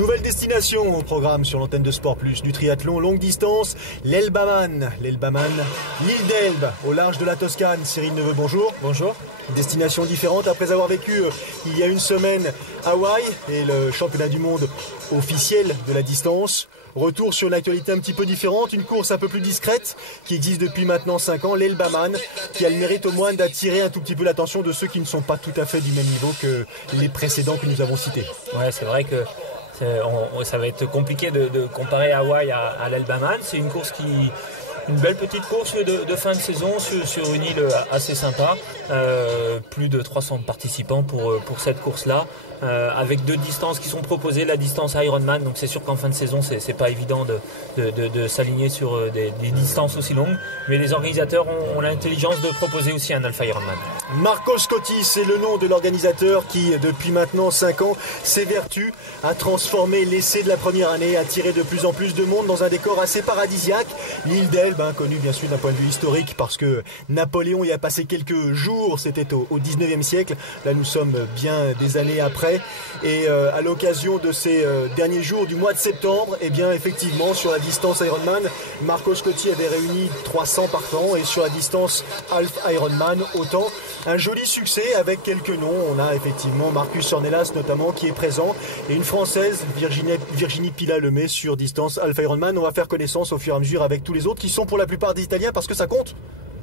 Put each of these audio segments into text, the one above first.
Nouvelle destination au programme sur l'antenne de Sport Plus du triathlon longue distance, l'Elbaman, l'île d'Elbe, au large de la Toscane. Cyril Neveu, bonjour. Bonjour. Destination différente après avoir vécu il y a une semaine Hawaï et le championnat du monde officiel de la distance. Retour sur une actualité un petit peu différente, une course un peu plus discrète qui existe depuis maintenant 5 ans, l'Elbaman, qui a le mérite au moins d'attirer un tout petit peu l'attention de ceux qui ne sont pas tout à fait du même niveau que les précédents que nous avons cités. Ouais, c'est vrai que ça va être compliqué de comparer Hawaï à l'Elbaman. C'est une course une belle petite course de fin de saison sur une île assez sympa. Plus de 300 participants pour cette course-là, avec deux distances qui sont proposées, la distance Ironman, donc c'est sûr qu'en fin de saison c'est pas évident de s'aligner sur des distances aussi longues, mais les organisateurs ont l'intelligence de proposer aussi un Alpha Ironman. Marco Scotti, c'est le nom de l'organisateur qui depuis maintenant 5 ans s'évertue à transformer l'essai de la première année, à attirer de plus en plus de monde dans un décor assez paradisiaque, l'île d'Elbe, connue bien sûr d'un point de vue historique parce que Napoléon y a passé quelques jours, c'était au 19e siècle, là nous sommes bien des années après, et à l'occasion de ces derniers jours du mois de septembre, et bien effectivement sur la distance Ironman, Marco Scotti avait réuni 300 partants, et sur la distance Half Ironman autant. Un joli succès avec quelques noms. On a effectivement Marcus Ornelas notamment qui est présent et une Française, Virginie Pila-Lemay sur distance Alpha Ironman. On va faire connaissance au fur et à mesure avec tous les autres qui sont pour la plupart des Italiens parce que ça compte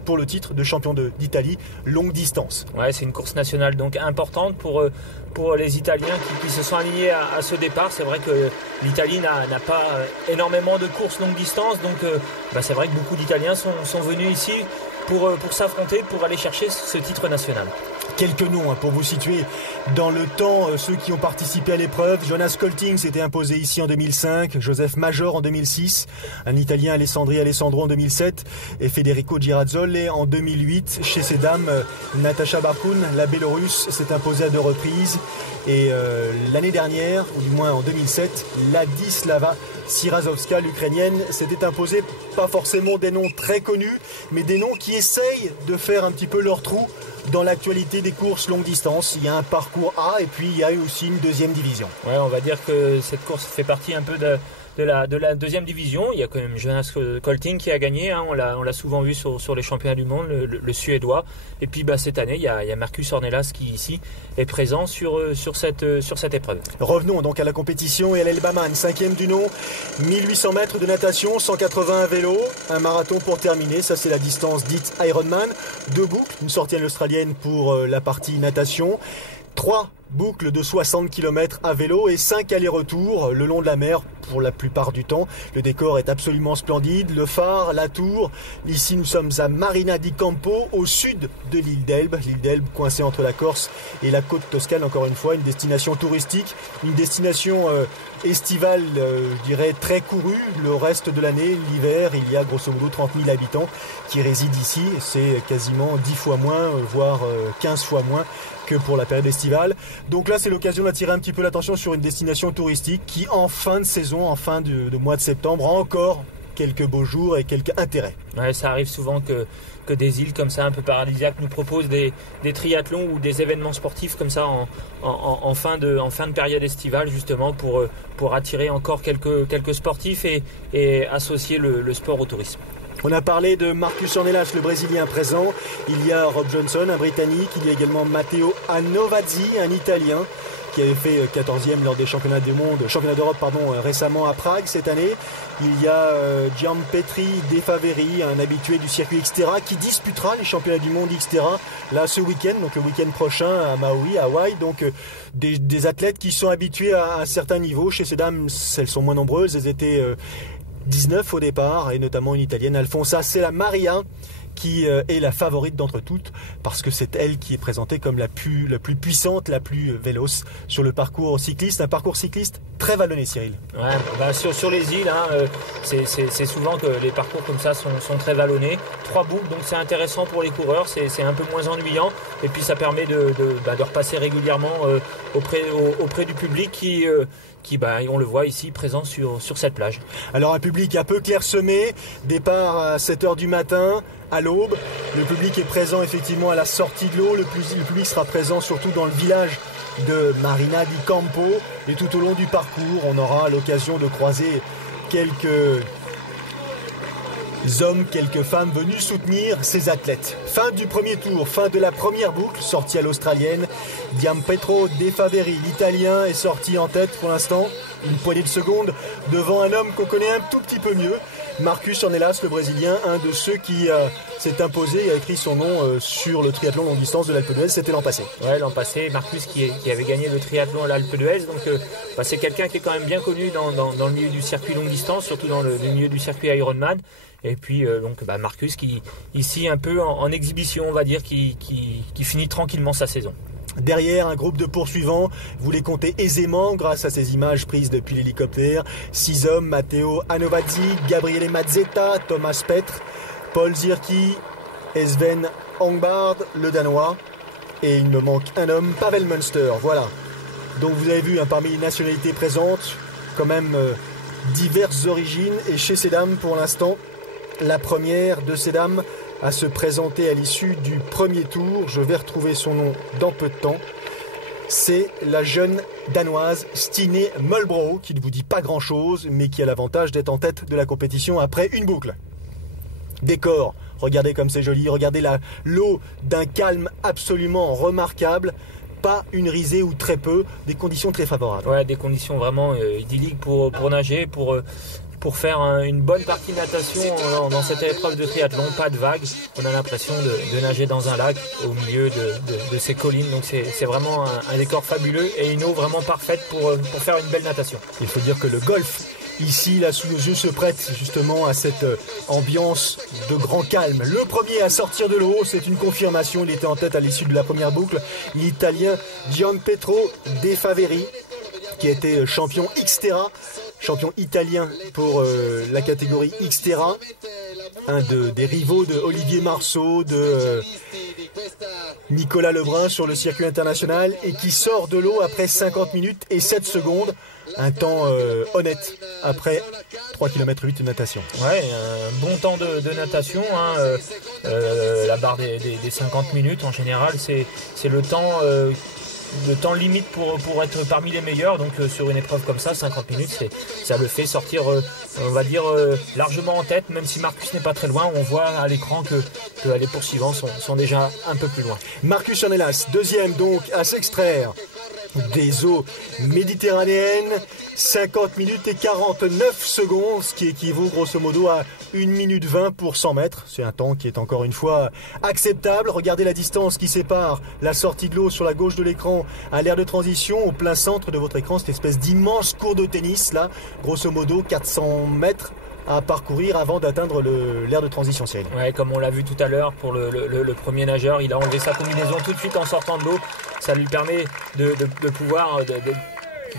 pour le titre de champion d'Italie longue distance. Ouais, c'est une course nationale donc importante pour les Italiens qui se sont alignés à ce départ. C'est vrai que l'Italie n'a pas énormément de courses longue distance, donc c'est vrai que beaucoup d'Italiens sont venus ici pour s'affronter, pour aller chercher ce titre national. Quelques noms pour vous situer dans le temps, ceux qui ont participé à l'épreuve. Jonas Colting s'était imposé ici en 2005, Joseph Major en 2006, un Italien Alessandro en 2007 et Federico Girazzoli en 2008. Chez ces dames, Natasha Barkoun, la Bélorusse, s'est imposée à 2 reprises et l'année dernière, ou du moins en 2007, Ladislava Sirazovska, l'Ukrainienne, s'était imposée. Pas forcément des noms très connus, mais des noms qui essayent de faire un petit peu leur trou dans l'actualité des courses longue distance. Il y a un parcours A et puis il y a aussi une deuxième division. Ouais, on va dire que cette course fait partie un peu de la deuxième division. Il y a quand même Jonas Colting qui a gagné, on l'a souvent vu sur les championnats du monde, le Suédois. Et puis cette année, il y a Marcus Ornelas qui ici est présent sur cette épreuve. Revenons donc à la compétition et à l'Elbaman, 5e du nom, 1800 mètres de natation, 180 à vélo, un marathon pour terminer. Ça c'est la distance dite Ironman. 2 boucles, une sortie à l'australienne pour la partie natation, 3 boucles de 60 km à vélo et 5 allers-retours le long de la mer pour la plupart du temps. Le décor est absolument splendide, le phare, la tour. Ici nous sommes à Marina di Campo, au sud de l'île d'Elbe coincée entre la Corse et la côte toscane, encore une fois, une destination touristique, une destination estivale, je dirais très courue. Le reste de l'année, l'hiver, il y a grosso modo 30 000 habitants qui résident ici. C'est quasiment 10 fois moins, voire 15 fois moins que pour la période estivale. Donc là, c'est l'occasion d'attirer un petit peu l'attention sur une destination touristique qui, en fin de saison, en fin de mois de septembre, a encore quelques beaux jours et quelques intérêts. Ouais, ça arrive souvent que des îles comme ça, un peu paradisiaques, nous proposent des triathlons ou des événements sportifs comme ça en fin de période estivale, justement pour attirer encore quelques sportifs et associer le sport au tourisme. On a parlé de Marcus Ornelas, le Brésilien présent. Il y a Rob Johnson, un Britannique. Il y a également Matteo Anovazzi, un Italien, qui avait fait 14e lors des championnats d'Europe récemment à Prague cette année. Il y a Gianpetri De Faveri, un habitué du circuit Xterra, qui disputera les championnats du monde Xterra là ce week-end, donc le week-end prochain à Maui, à Hawaï. Donc des athlètes qui sont habitués à un certain niveau. Chez ces dames, elles sont moins nombreuses. Elles étaient 19 au départ, et notamment une italienne, Alfonsa Sella Maria, qui est la favorite d'entre toutes, parce que c'est elle qui est présentée comme la plus puissante, la plus véloce sur le parcours cycliste. Un parcours cycliste très vallonné, Cyril. Ouais, sur les îles, c'est souvent que les parcours comme ça sont très vallonnés. 3 boucles, donc c'est intéressant pour les coureurs, c'est un peu moins ennuyant, et puis ça permet de repasser régulièrement auprès du public qui, on le voit ici, présent sur cette plage. Alors un public un peu clairsemé, départ à 7h du matin, à l'aube. Le public est présent effectivement à la sortie de l'eau. Le public sera présent surtout dans le village de Marina di Campo. Et tout au long du parcours, on aura l'occasion de croiser quelques hommes, quelques femmes venus soutenir ces athlètes. Fin du premier tour, fin de la première boucle, sortie à l'australienne. Gianpietro De Faveri, l'Italien, est sorti en tête pour l'instant. Une poignée de secondes devant un homme qu'on connaît un tout petit peu mieux. Marcus Ornelas, le Brésilien, un de ceux qui s'est imposé et a écrit son nom sur le triathlon longue distance de l'Alpe d'Huez. C'était l'an passé. Ouais, l'an passé, Marcus qui avait gagné le triathlon à l'Alpe d'Huez. Donc c'est quelqu'un qui est quand même bien connu dans le milieu du circuit longue distance, surtout dans le milieu du circuit Ironman. Et puis Marcus qui ici un peu en exhibition, on va dire, qui finit tranquillement sa saison. Derrière, un groupe de poursuivants, vous les comptez aisément grâce à ces images prises depuis l'hélicoptère. 6 hommes, Matteo Anovazzi, Gabriele Mazzetta, Thomas Petre, Paul Zierki, Sven Ångbardt, le Danois. Et il me manque un homme, Pavel Münster. Voilà. Donc vous avez vu, parmi les nationalités présentes, quand même diverses origines. Et chez ces dames, pour l'instant, la première de ces dames à se présenter à l'issue du premier tour. Je vais retrouver son nom dans peu de temps. C'est la jeune danoise Stine Mølbro, qui ne vous dit pas grand-chose, mais qui a l'avantage d'être en tête de la compétition après une boucle. Décor, regardez comme c'est joli, regardez l'eau d'un calme absolument remarquable. Pas une risée ou très peu, des conditions très favorables. Ouais, des conditions vraiment idylliques pour nager, pour faire une bonne partie de natation dans cette épreuve de triathlon. Pas de vagues, on a l'impression de nager dans un lac au milieu de ces collines. Donc c'est vraiment un décor fabuleux et une eau vraiment parfaite pour faire une belle natation. Il faut dire que le golfe ici, là, sous nos yeux, se prête justement à cette ambiance de grand calme. Le premier à sortir de l'eau, c'est une confirmation. Il était en tête à l'issue de la première boucle. L'Italien Gianpietro De Faveri, qui a été champion Xterra, champion italien pour la catégorie Xterra. Un des rivaux de Olivier Marceau, de Nicolas Lebrun sur le circuit international, et qui sort de l'eau après 50 minutes et 7 secondes. Un temps honnête après 3 km 8 de natation. Ouais, un bon temps de natation. La barre des 50 minutes en général, c'est le temps limite pour être parmi les meilleurs. Donc sur une épreuve comme ça, 50 minutes, ça le fait sortir, on va dire, largement en tête. Même si Marcus n'est pas très loin, on voit à l'écran que les poursuivants sont déjà un peu plus loin. Marcus Ornelas, deuxième donc à s'extraire des eaux méditerranéennes, 50 minutes et 49 secondes, ce qui équivaut grosso modo à 1 minute 20 pour 100 mètres. C'est un temps qui est encore une fois acceptable. Regardez la distance qui sépare la sortie de l'eau sur la gauche de l'écran à l'aire de transition. Au plein centre de votre écran, cette espèce d'immense cours de tennis, là, grosso modo 400 mètres à parcourir avant d'atteindre l'aire de transition. Ouais, comme on l'a vu tout à l'heure pour le premier nageur, il a enlevé sa combinaison tout de suite en sortant de l'eau. Ça lui permet de pouvoir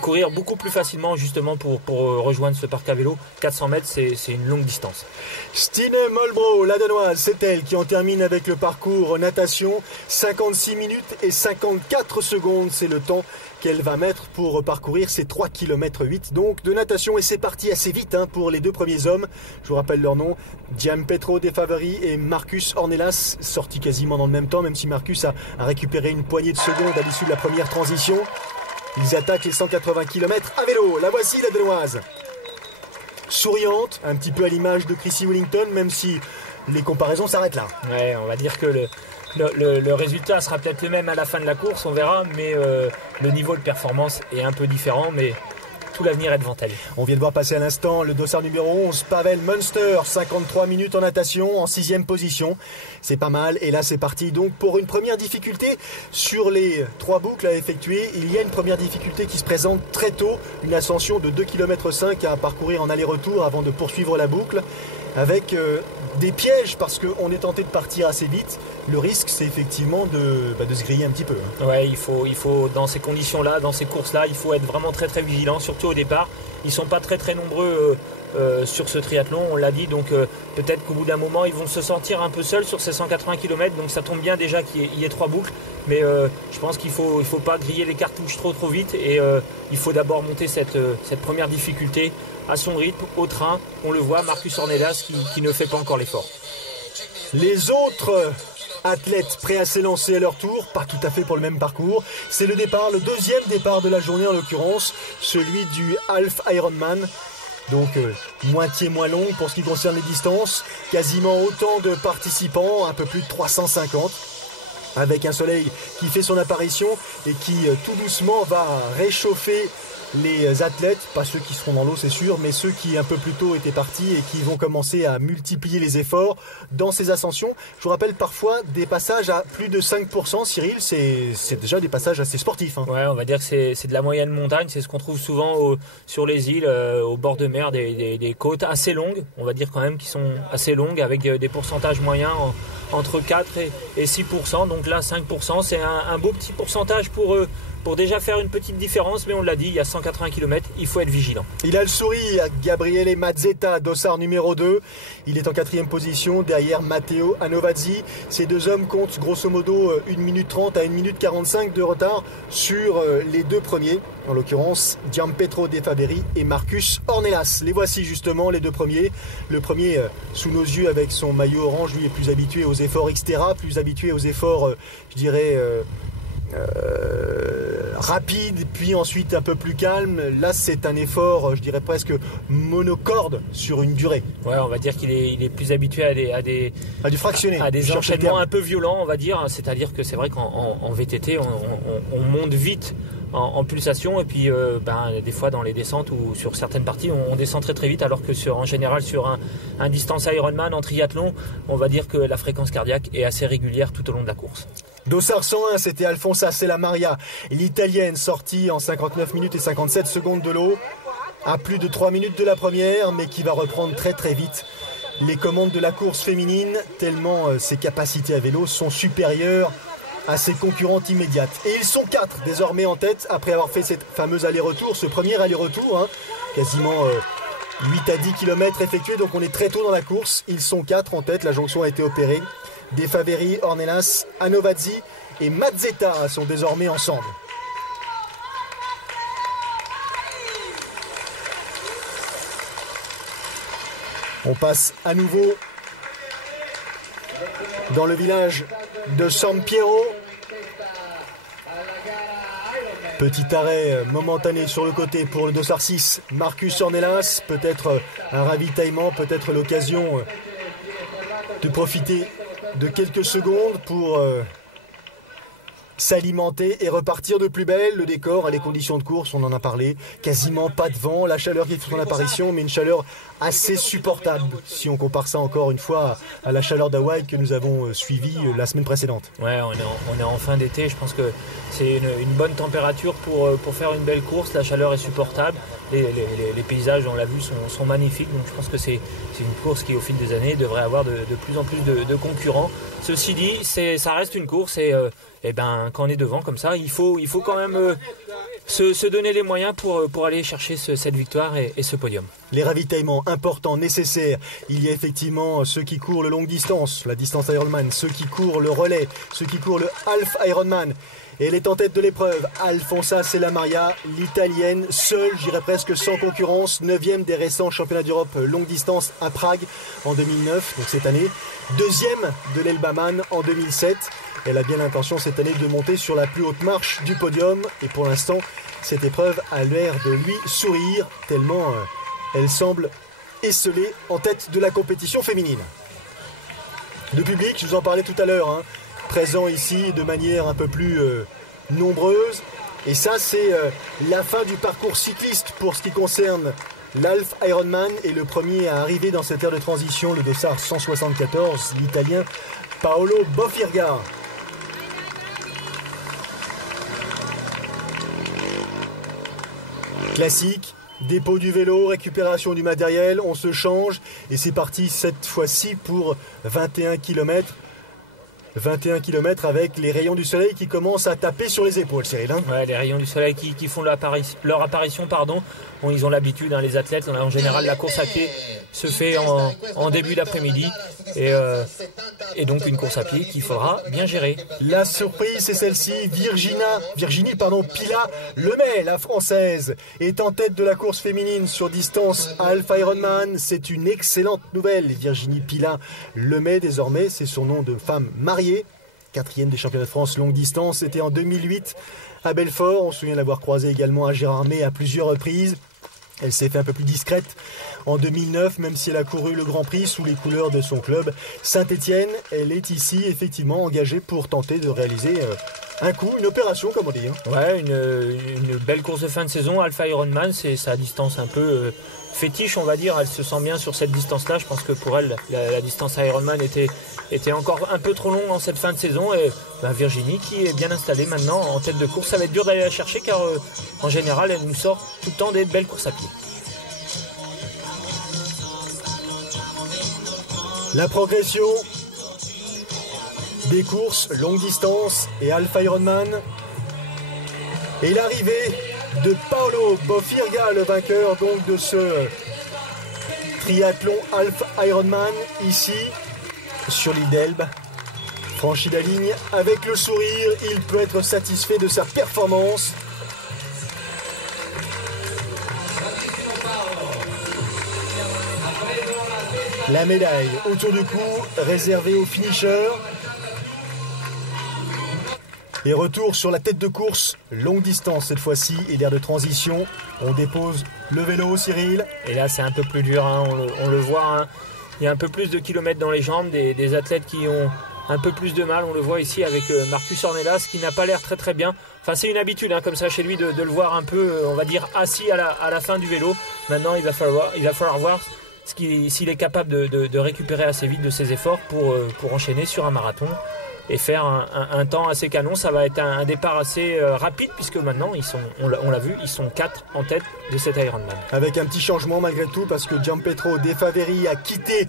courir beaucoup plus facilement justement pour rejoindre ce parc à vélo. 400 mètres, c'est une longue distance. Stine Mølbro, la Danoise, c'est elle qui en termine avec le parcours natation. 56 minutes et 54 secondes, c'est le temps qu'elle va mettre pour parcourir ces 3 km 8 donc de natation. Et c'est parti assez vite pour les deux premiers hommes. Je vous rappelle leur nom, Gianpietro De Faveri et Marcus Ornelas, sortis quasiment dans le même temps, même si Marcus a récupéré une poignée de secondes à l'issue de la première transition. Ils attaquent les 180 km à vélo. La voici, la Danoise. Souriante, un petit peu à l'image de Chrissy Wellington, même si les comparaisons s'arrêtent là. Ouais, on va dire que le résultat sera peut-être le même à la fin de la course, on verra, mais le niveau de performance est un peu différent, mais tout l'avenir est devant elle. On vient de voir passer à l'instant le dossard numéro 11, Pavel Münster, 53 minutes en natation, en 6e position. C'est pas mal, et là c'est parti donc pour une première difficulté. Sur les 3 boucles à effectuer, il y a une première difficulté qui se présente très tôt, une ascension de 2,5 km à parcourir en aller-retour avant de poursuivre la boucle, avec des pièges parce qu'on est tenté de partir assez vite. Le risque, c'est effectivement de se griller un petit peu. Ouais, il faut dans ces conditions-là, dans ces courses-là, il faut être vraiment très très vigilant, surtout au départ. Ils ne sont pas très très nombreux sur ce triathlon, on l'a dit, donc peut-être qu'au bout d'un moment, ils vont se sentir un peu seuls sur ces 180 km, donc ça tombe bien déjà qu'il y ait 3 boucles, mais je pense qu'il faut pas griller les cartouches trop vite, et il faut d'abord monter cette première difficulté à son rythme, au train. On le voit, Marcus Ornelas qui ne fait pas encore l'effort. Les autres athlètes prêts à s'élancer à leur tour, pas tout à fait pour le même parcours. C'est le départ, le deuxième départ de la journée en l'occurrence, celui du Half Ironman. Donc moitié moins longue pour ce qui concerne les distances, quasiment autant de participants, un peu plus de 350, avec un soleil qui fait son apparition et qui tout doucement va réchauffer les athlètes, pas ceux qui seront dans l'eau c'est sûr, mais ceux qui un peu plus tôt étaient partis et qui vont commencer à multiplier les efforts dans ces ascensions. Je vous rappelle parfois des passages à plus de 5%, Cyril, c'est déjà des passages assez sportifs. Hein. Ouais, on va dire que c'est de la moyenne montagne, c'est ce qu'on trouve souvent sur les îles, au bord de mer, des côtes assez longues, on va dire quand même qui sont assez longues, avec des pourcentages moyens entre 4 et 6%, donc là 5%, c'est un beau petit pourcentage pour déjà faire une petite différence, mais on l'a dit, il y a 180 km, il faut être vigilant. Il a le sourire, Gabriele Mazzetta, dossard numéro 2. Il est en 4e position, derrière Matteo Anovazzi. Ces deux hommes comptent grosso modo 1 minute 30 à 1 minute 45 de retard sur les deux premiers, en l'occurrence Gianpietro De Faveri et Marcus Ornelas. Les voici justement, les deux premiers. Le premier, sous nos yeux, avec son maillot orange, lui est plus habitué aux efforts Xterra, plus habitué aux efforts, je dirais... rapide, puis ensuite un peu plus calme. Là, c'est un effort, je dirais presque monocorde sur une durée. Ouais, on va dire qu'il est plus habitué à du fractionné, à des enchaînements un peu violents, on va dire. C'est-à-dire que c'est vrai qu'en VTT, on monte vite en pulsation, et puis des fois dans les descentes ou sur certaines parties, on descend très très vite, alors que en général sur un distance Ironman en triathlon, on va dire que la fréquence cardiaque est assez régulière tout au long de la course. Dossard 101, c'était Alfonsa Cellamaria, l'italienne, sortie en 59 minutes et 57 secondes de l'eau, à plus de 3 minutes de la première, mais qui va reprendre très très vite les commandes de la course féminine, tellement ses capacités à vélo sont supérieures à ses concurrentes immédiates. Et ils sont 4 désormais en tête, après avoir fait cette fameuse aller-retour, ce premier aller-retour, quasiment 8 à 10 km effectués, donc on est très tôt dans la course. Ils sont 4 en tête, la jonction a été opérée. De Faveri, Ornelas, Anovazzi et Mazzetta sont désormais ensemble. On passe à nouveau dans le village de San Piero. Petit arrêt momentané sur le côté pour le dossard 6, Marcus Ornelas. Peut-être un ravitaillement, peut-être l'occasion de profiter de quelques secondes pour s'alimenter et repartir de plus belle. Le décor, les conditions de course, on en a parlé, quasiment pas de vent, la chaleur qui fait son apparition, mais une chaleur assez supportable si on compare ça encore une fois à la chaleur d'Hawaï que nous avons suivie la semaine précédente. Ouais, on est en fin d'été, je pense que c'est une bonne température pour faire une belle course. La chaleur est supportable, les paysages, on l'a vu, sont magnifiques, donc je pense que c'est une course qui au fil des années devrait avoir de plus en plus de concurrents. Ceci dit, ça reste une course, et quand on est devant comme ça, il faut quand même se donner les moyens pour aller chercher cette victoire et ce podium. Les ravitaillements importants, nécessaires. Il y a effectivement ceux qui courent le longue distance, la distance Ironman, ceux qui courent le relais, ceux qui courent le half Ironman. Et elle est en tête de l'épreuve, Alfonsa Cellamaria, l'italienne, seule, je dirais presque sans concurrence, 9e des récents championnats d'Europe longue distance à Prague en 2009, donc cette année, 2e de l'Elbaman en 2007. Elle a bien l'intention cette année de monter sur la plus haute marche du podium, et pour l'instant, cette épreuve a l'air de lui sourire, tellement elle semble esselée en tête de la compétition féminine. Le public, je vous en parlais tout à l'heure, présent ici de manière un peu plus nombreuse. Et ça, c'est la fin du parcours cycliste pour ce qui concerne l'Half Ironman. Et le premier à arriver dans cette aire de transition, le dossard 174, l'Italien Paolo Bofirga. Classique, dépôt du vélo, récupération du matériel, on se change et c'est parti cette fois-ci pour 21 km. 21 km avec les rayons du soleil qui commencent à taper sur les épaules, Cyril. Ouais, les rayons du soleil qui font leur apparition. Bon, ils ont l'habitude, les athlètes. En général, la course à pied se fait en début d'après-midi. et donc une course à pied qu'il faudra bien gérer. La surprise, c'est celle-ci. Virginie Pila Lemay, la française, est en tête de la course féminine sur distance Alpha Ironman. C'est une excellente nouvelle. Virginie Pila Lemay, désormais, c'est son nom de femme mariée. 4e des championnats de France longue distance. C'était en 2008 à Belfort. On se souvient l'avoir croisée également à Gérardmer à plusieurs reprises. Elle s'est fait un peu plus discrète en 2009, même si elle a couru le Grand Prix sous les couleurs de son club Saint-Étienne. Elle est ici effectivement engagée pour tenter de réaliser un coup, une opération comme on dit. Ouais, une belle course de fin de saison. Alpha Ironman, c'est sa distance un peu fétiche, on va dire. Elle se sent bien sur cette distance-là. Je pense que pour elle, la distance Ironman était encore un peu trop longue en cette fin de saison. Et Virginie qui est bien installée maintenant en tête de course. Ça va être dur d'aller la chercher car en général, elle nous sort tout le temps des belles courses à pied. La progression des courses longue distance et Alpha Ironman. Et l'arrivée de Paolo Bofirga, le vainqueur donc de ce triathlon Alpha Ironman ici sur l'île d'Elbe. Franchit la ligne avec le sourire, il peut être satisfait de sa performance. La médaille autour du cou, réservée aux finishers. Et retour sur la tête de course, longue distance cette fois-ci, et l'air de transition. On dépose le vélo, Cyril. Et là, c'est un peu plus dur, on le voit. Il y a un peu plus de kilomètres dans les jambes, des athlètes qui ont un peu plus de mal. On le voit ici avec Marcus Ornelas, qui n'a pas l'air très très bien. Enfin, c'est une habitude comme ça chez lui de le voir un peu, on va dire, assis à la fin du vélo. Maintenant, il va falloir voir s'il est capable de récupérer assez vite de ses efforts pour enchaîner sur un marathon et faire un temps assez canon. Ça va être un départ assez rapide puisque maintenant, on l'a vu, ils sont 4 en tête de cet Ironman. Avec un petit changement malgré tout parce que Gianpietro De Faveri a quitté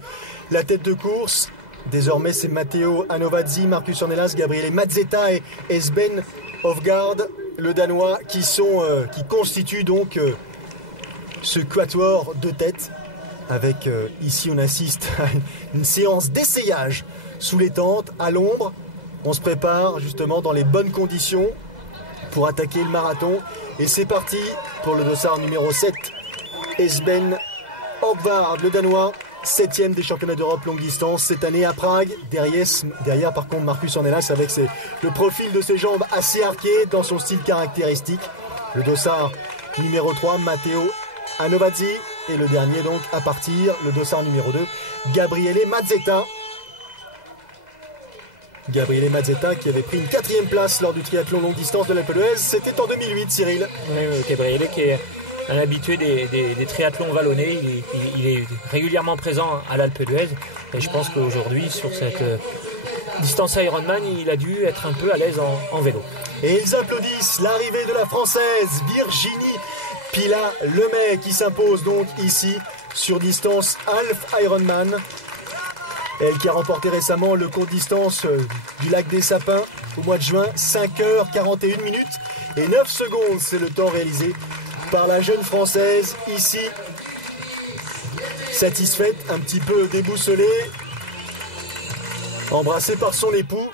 la tête de course. Désormais, c'est Matteo Anovazzi, Marcus Ornelas, Gabriele Mazzetta et Esben Hofgaard, le Danois, qui constituent donc ce quatuor de tête. Avec ici, on assiste à une séance d'essayage sous les tentes, à l'ombre. On se prépare justement dans les bonnes conditions pour attaquer le marathon. Et c'est parti pour le dossard numéro 7. Esben Hofgaard, le Danois, 7e des championnats d'Europe longue distance cette année à Prague. Derrière par contre, Marcus Ornelas avec le profil de ses jambes assez arquées dans son style caractéristique. Le dossard numéro 3, Matteo Anovazzi. Et le dernier donc à partir, le dossard numéro 2, Gabriele Mazzetta. Gabriele Mazzetta qui avait pris une 4e place lors du triathlon longue distance de l'Alpe d'Huez. C'était en 2008, Cyril. Oui, Gabriele qui est un habitué des triathlons vallonnés. Il est régulièrement présent à l'Alpe d'Huez. Et je pense qu'aujourd'hui, sur cette distance Ironman, il a dû être un peu à l'aise en vélo. Et ils applaudissent l'arrivée de la Française Virginie Pila Lemay qui s'impose donc ici sur distance Alpha Ironman. Elle qui a remporté récemment le court distance du lac des Sapins au mois de juin, 5h41 minutes et 9 secondes. C'est le temps réalisé par la jeune Française ici. Satisfaite, un petit peu déboussolée, embrassée par son époux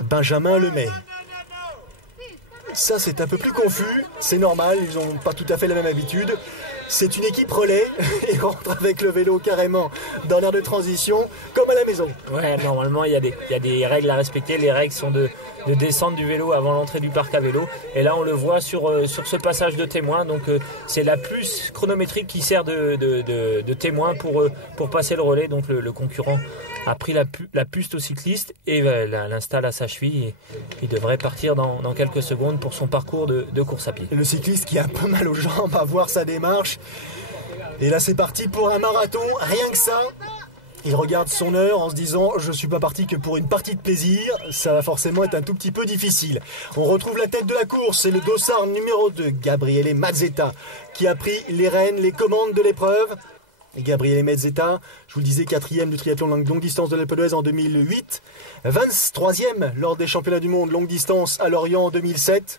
Benjamin Lemay. Ça, c'est un peu plus confus, c'est normal, ils n'ont pas tout à fait la même habitude. C'est une équipe relais, ils rentrent avec le vélo carrément dans l'aire de transition, comme à la maison. Ouais, normalement, il y a des règles à respecter. Les règles sont de descendre du vélo avant l'entrée du parc à vélo. Et là, on le voit sur ce passage de témoin. Donc, c'est la puce chronométrique qui sert de témoin pour passer le relais. Donc, le concurrent a pris la puce au cycliste et l'installe à sa cheville. Et il devrait partir dans quelques secondes pour son parcours de course à pied. Et le cycliste qui a un peu mal aux jambes à voir sa démarche. Et là, c'est parti pour un marathon, rien que ça. Il regarde son heure en se disant « Je ne suis pas parti que pour une partie de plaisir, ça va forcément être un tout petit peu difficile. » On retrouve la tête de la course, c'est le dossard numéro 2, Gabriele Mazzetta, qui a pris les rênes, les commandes de l'épreuve. Et Gabriele Mazzetta, je vous le disais, 4e du triathlon longue distance de l'Alpe d'Huez en 2008, 23e lors des championnats du monde longue distance à Lorient en 2007.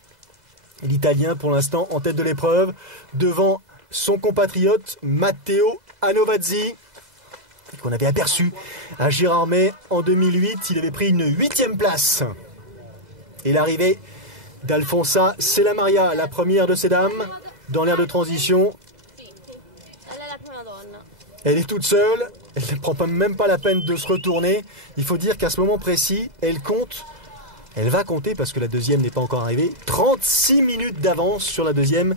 L'Italien, pour l'instant, en tête de l'épreuve, devant son compatriote Matteo Anovazzi. qu'on avait aperçu à Girardmer en 2008. Il avait pris une 8e place. Et l'arrivée d'Alfonsa Cellamaria, la première de ces dames, dans l'aire de transition. Elle est toute seule, elle ne prend même pas la peine de se retourner. Il faut dire qu'à ce moment précis, elle compte, elle va compter parce que la deuxième n'est pas encore arrivée, 36 minutes d'avance sur la deuxième,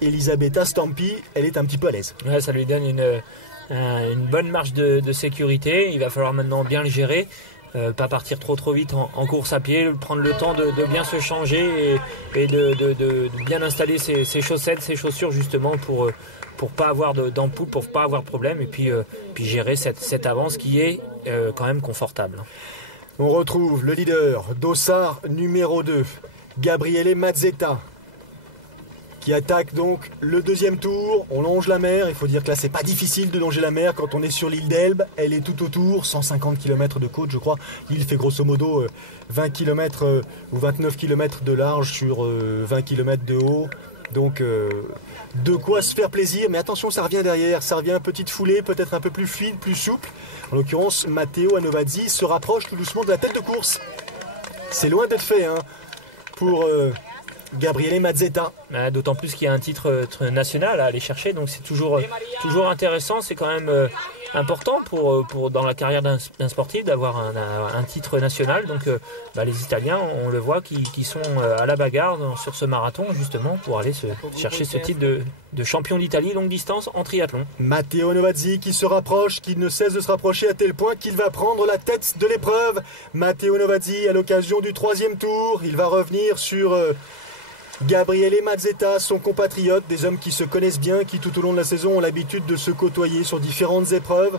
Elisabetta Stampi. Elle est un petit peu à l'aise. Ouais, ça lui donne une bonne marge de sécurité. Il va falloir maintenant bien le gérer. Pas partir trop vite en course à pied, prendre le temps de bien se changer et de bien installer ses chaussettes, ses chaussures justement pour pas avoir d'ampoule, pour pas avoir de problème et puis gérer cette avance qui est quand même confortable. On retrouve le leader, Dossard numéro 2, Gabriele Mazzetta, qui attaque donc le deuxième tour. On longe la mer. Il faut dire que là, c'est pas difficile de longer la mer quand on est sur l'île d'Elbe. Elle est tout autour, 150 km de côte, je crois. L'île fait grosso modo 20 km ou 29 km de large sur 20 km de haut. Donc, de quoi se faire plaisir. Mais attention, ça revient derrière. Ça revient petite foulée, peut-être un peu plus fluide, plus souple. En l'occurrence, Matteo Anovazzi se rapproche tout doucement de la tête de course. C'est loin d'être fait pour Gabriele Mazzetta. D'autant plus qu'il y a un titre national à aller chercher, donc c'est toujours intéressant. C'est quand même important pour dans la carrière d'un sportif d'avoir un titre national. Donc les Italiens, on le voit, qui sont à la bagarre sur ce marathon justement pour aller chercher ce titre de champion d'Italie longue distance en triathlon. Matteo Anovazzi qui se rapproche, qui ne cesse de se rapprocher à tel point qu'il va prendre la tête de l'épreuve. Matteo Anovazzi à l'occasion du 3e tour, il va revenir sur Gabriele Mazzetta, son compatriote, des hommes qui se connaissent bien, qui tout au long de la saison ont l'habitude de se côtoyer sur différentes épreuves.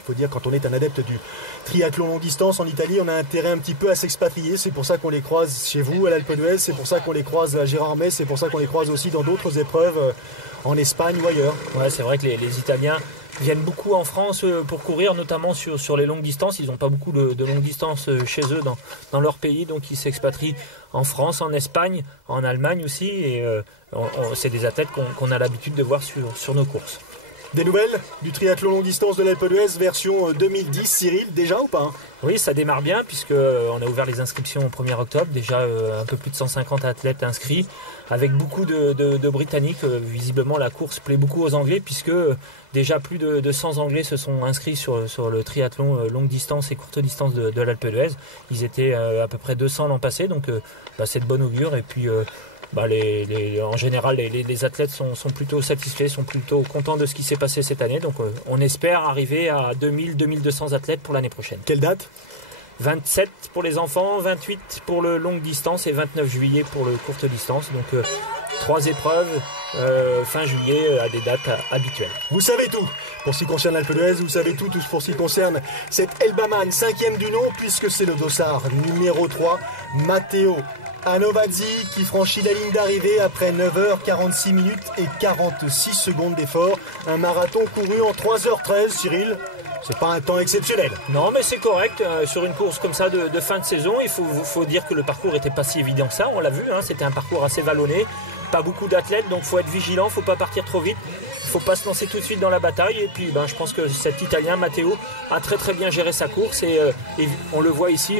Il faut dire, quand on est un adepte du triathlon longue distance en Italie, on a intérêt un petit peu à s'expatrier. C'est pour ça qu'on les croise chez vous à l'Alpe d'Huez, c'est pour ça qu'on les croise à Girardmer, c'est pour ça qu'on les croise aussi dans d'autres épreuves en Espagne ou ailleurs. Ouais, c'est vrai que les Italiens viennent beaucoup en France pour courir, notamment sur les longues distances. Ils n'ont pas beaucoup de longues distances chez eux dans leur pays, donc ils s'expatrient en France, en Espagne, en Allemagne aussi, et c'est des athlètes qu'on a l'habitude de voir sur nos courses. Des nouvelles du triathlon longue distance de l'Alpe d'Huez version 2010, Cyril, déjà ou pas? Oui, ça démarre bien puisqu'on a ouvert les inscriptions au 1er octobre, déjà un peu plus de 150 athlètes inscrits, avec beaucoup de Britanniques. Visiblement la course plaît beaucoup aux Anglais puisque déjà plus de 100 Anglais se sont inscrits sur le triathlon longue distance et courte distance de l'Alpe d'Huez. Ils étaient à peu près 200 l'an passé, donc c'est de bon augure. Et puis en général, les athlètes sont plutôt satisfaits, sont plutôt contents de ce qui s'est passé cette année. Donc on espère arriver à 2000-2200 athlètes pour l'année prochaine. Quelle date? 27 pour les enfants, 28 pour le longue distance et 29 juillet pour le courte distance. Donc 3 épreuves fin juillet à des dates habituelles. Vous savez tout pour ce qui concerne l'Alpe d'Huez, vous savez tout pour ce qui concerne cette Elbaman, 5e du nom, puisque c'est le dossard numéro 3, Matteo Anovazzi, qui franchit la ligne d'arrivée après 9h46 minutes et 46 secondes d'effort. Un marathon couru en 3h13, Cyril. C'est pas un temps exceptionnel. Non, mais c'est correct. Sur une course comme ça de fin de saison, il faut dire que le parcours n'était pas si évident que ça. On l'a vu, c'était un parcours assez vallonné. Pas beaucoup d'athlètes, donc il faut être vigilant, il ne faut pas partir trop vite. Il ne faut pas se lancer tout de suite dans la bataille. Et puis je pense que cet Italien, Matteo, a très bien géré sa course. Et on le voit ici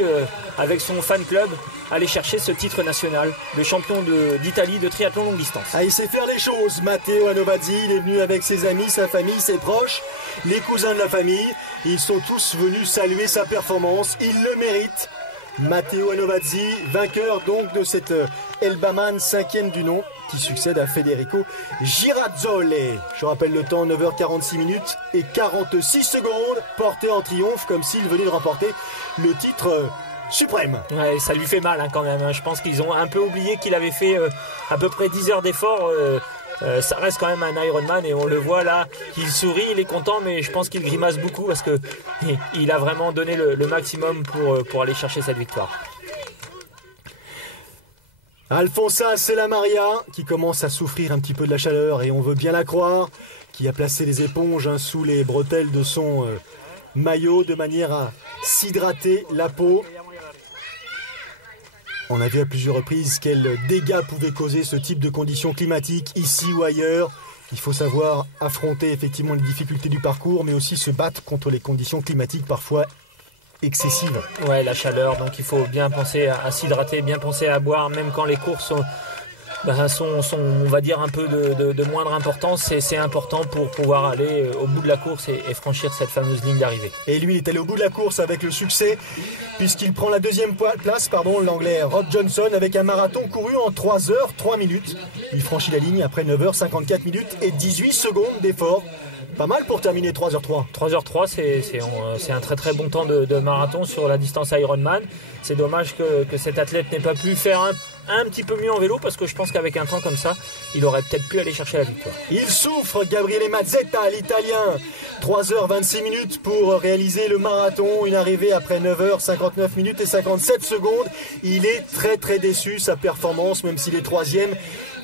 avec son fan club aller chercher ce titre national de champion d'Italie de triathlon longue distance. Il sait faire les choses, Matteo Anovazzi. Il est venu avec ses amis, sa famille, ses proches, les cousins de la famille. Ils sont tous venus saluer sa performance. Il le mérite. Matteo Anovazzi, vainqueur donc de cette Elbaman, 5e du nom, qui succède à Federico Girazzoli. Je rappelle le temps, 9h46 minutes et 46 secondes, porté en triomphe comme s'il venait de remporter le titre suprême. Ouais, ça lui fait mal quand même. Je pense qu'ils ont un peu oublié qu'il avait fait à peu près 10 heures d'effort. Ça reste quand même un Ironman et on le voit là, qu'il sourit, il est content, mais je pense qu'il grimace beaucoup parce qu'il a vraiment donné le maximum pour aller chercher cette victoire. Alfonsa Cellamaria qui commence à souffrir un petit peu de la chaleur et on veut bien la croire, qui a placé les éponges sous les bretelles de son maillot de manière à s'hydrater la peau. On a vu à plusieurs reprises quels dégâts pouvaient causer ce type de conditions climatiques ici ou ailleurs. Il faut savoir affronter effectivement les difficultés du parcours, mais aussi se battre contre les conditions climatiques parfois excessives. Ouais, la chaleur, donc il faut bien penser à s'hydrater, bien penser à boire, même quand les courses sont on va dire, un peu de moindre importance. C'est important pour pouvoir aller au bout de la course et franchir cette fameuse ligne d'arrivée. Et lui, il est allé au bout de la course avec le succès, puisqu'il prend la deuxième place, l'anglais Rob Johnson, avec un marathon couru en 3 heures 3 minutes. Il franchit la ligne après 9 heures 54 minutes et 18 secondes d'effort. Pas mal pour terminer 3h03. 3h03, c'est un très très bon temps de marathon sur la distance Ironman. C'est dommage que cet athlète n'ait pas pu faire un petit peu mieux en vélo, parce que je pense qu'avec un temps comme ça, il aurait peut-être pu aller chercher la victoire. Il souffre, Gabriele Mazzetta, l'Italien. 3h26 minutes pour réaliser le marathon. Une arrivée après 9h59 minutes et 57 secondes. Il est très très déçu, sa performance, même s'il est troisième.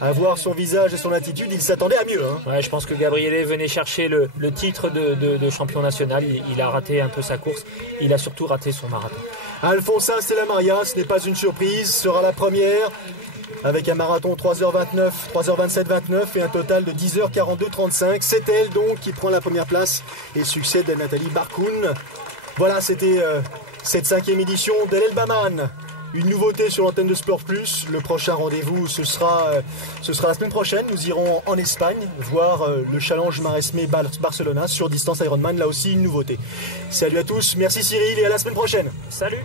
À voir son visage et son attitude, il s'attendait à mieux. Ouais, je pense que Gabriele venait chercher le titre de champion national. Il a raté un peu sa course. Il a surtout raté son marathon. Alfonso Stella Maria, ce n'est pas une surprise, sera la première avec un marathon 3h29, 3h27-29 et un total de 10h42-35. C'est elle donc qui prend la première place et succède à Nathalie Barkoun. Voilà, c'était cette 5e édition de l'Elbaman. Une nouveauté sur l'antenne de Sport Plus. Le prochain rendez-vous, ce sera la semaine prochaine. Nous irons en Espagne voir le challenge Maresme Barcelona sur distance Ironman. Là aussi, une nouveauté. Salut à tous. Merci Cyril et à la semaine prochaine. Salut.